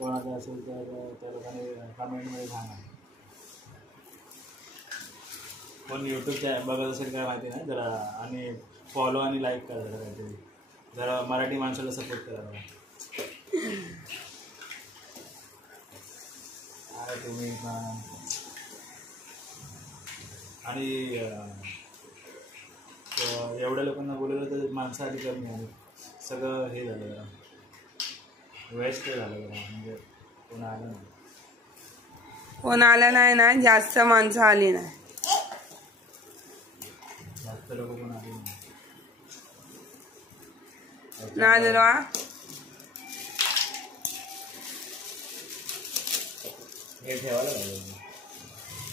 कोणाचं असेल तर त्या लोकांनी कमेंटमध्ये सांगा. कोण यूट्यूबच्या बघत असेल काय माहिती नाही जरा, आणि फॉलो आणि लाईक करा जरा, काहीतरी जरा मराठी माणसाला सपोर्ट करा बघा. तुम्ही आणि एवढ्या लोकांना बोलवलं तर माणसं आधी कमी आणि सगळं हे झालं जरा वेस्ट झालं जरा, म्हणजे कोण आलं नाही. कोण आलं नाही ना, जास्त माणसं आली नाही, जास्त लोक कोण आली नाही ना जरा. हे ठेवायला पाहिजे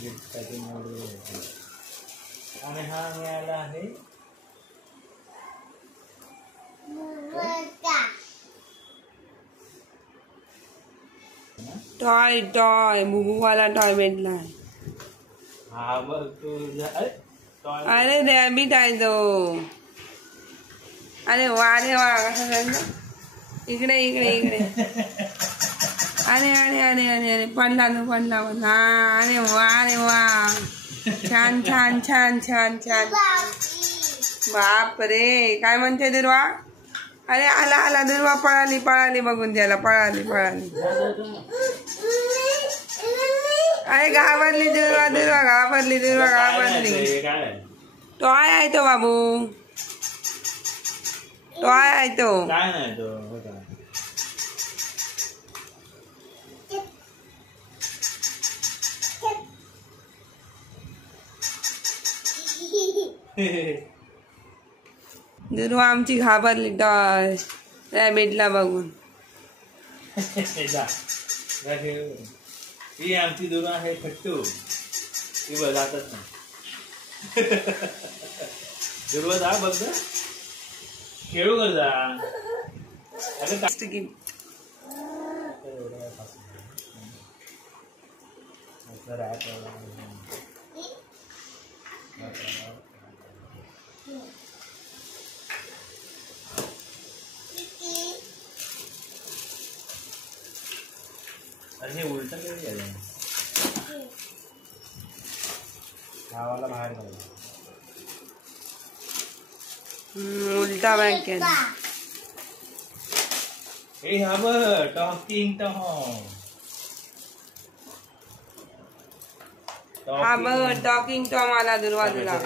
गिफ्ट पॅकिंग वगैरे. आणि हा मिळाला आहे टॉय. टॉय बुबूवाला टॉय भेटला. हा बघ तू. अरे रॅबिट आहे तो. अरे वा रे वा, कसं झालं. इकडे इकडे इकडे. अरे अरे अरे अरे अरे पडला तो, पडला पडला. अरे वा रे वा, छान छान छान छान छान. बाप रे, काय म्हणते दुर्वा. अरे आला आला दुर्वा, पळाली पळाली बघून त्याला, पळाली पळाली. अरे घाबरली दुर्वा, दुर्वा घाबरली, दुर्वा घाबरली. टॉय आहे तो बाबू, टॉय आहे तो. काय नाही तो. दुर्वा आमची घाबरली टॉय रॅबिटला बघून. ही आमची दुर्वा आहे खट्टू, ती बघ जातच नाही. दुर्वा जा बघ, खेळू कर जा. अरे उलट कधी गेलं गावाला बाहेर गेला. उलटा बॅग केला. हे हा बघ टॉकिंग टॉम. हा बघ टॉकिंग टॉम आला दुर्वा तुला.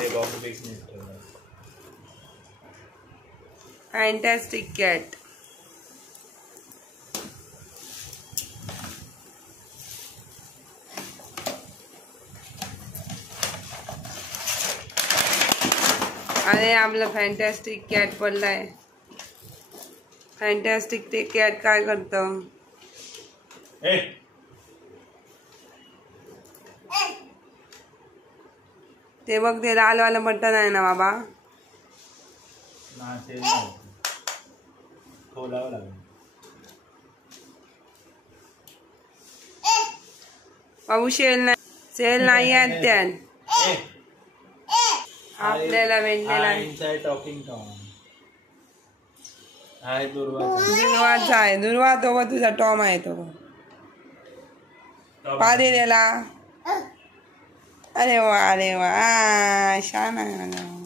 Fantastic cat. अरे आपलं फॅन्टॅस्टिक कॅट पडलाय. फॅन्टॅस्टिक ते कॅट काय करतं. ते बघ, ते लालवालं बटन आहे ना बाबा, खोलावं लागेल. बाबू सेल नाही आहेत त्यात. आपल्याला भेटलेला टॉकिंग टॉम आहे दुर्वाचा आहे. दुर्वा तो बघ तुझा टॉम आहे तो. पादे त्याला. अरे वा अरे वा, छान आहे.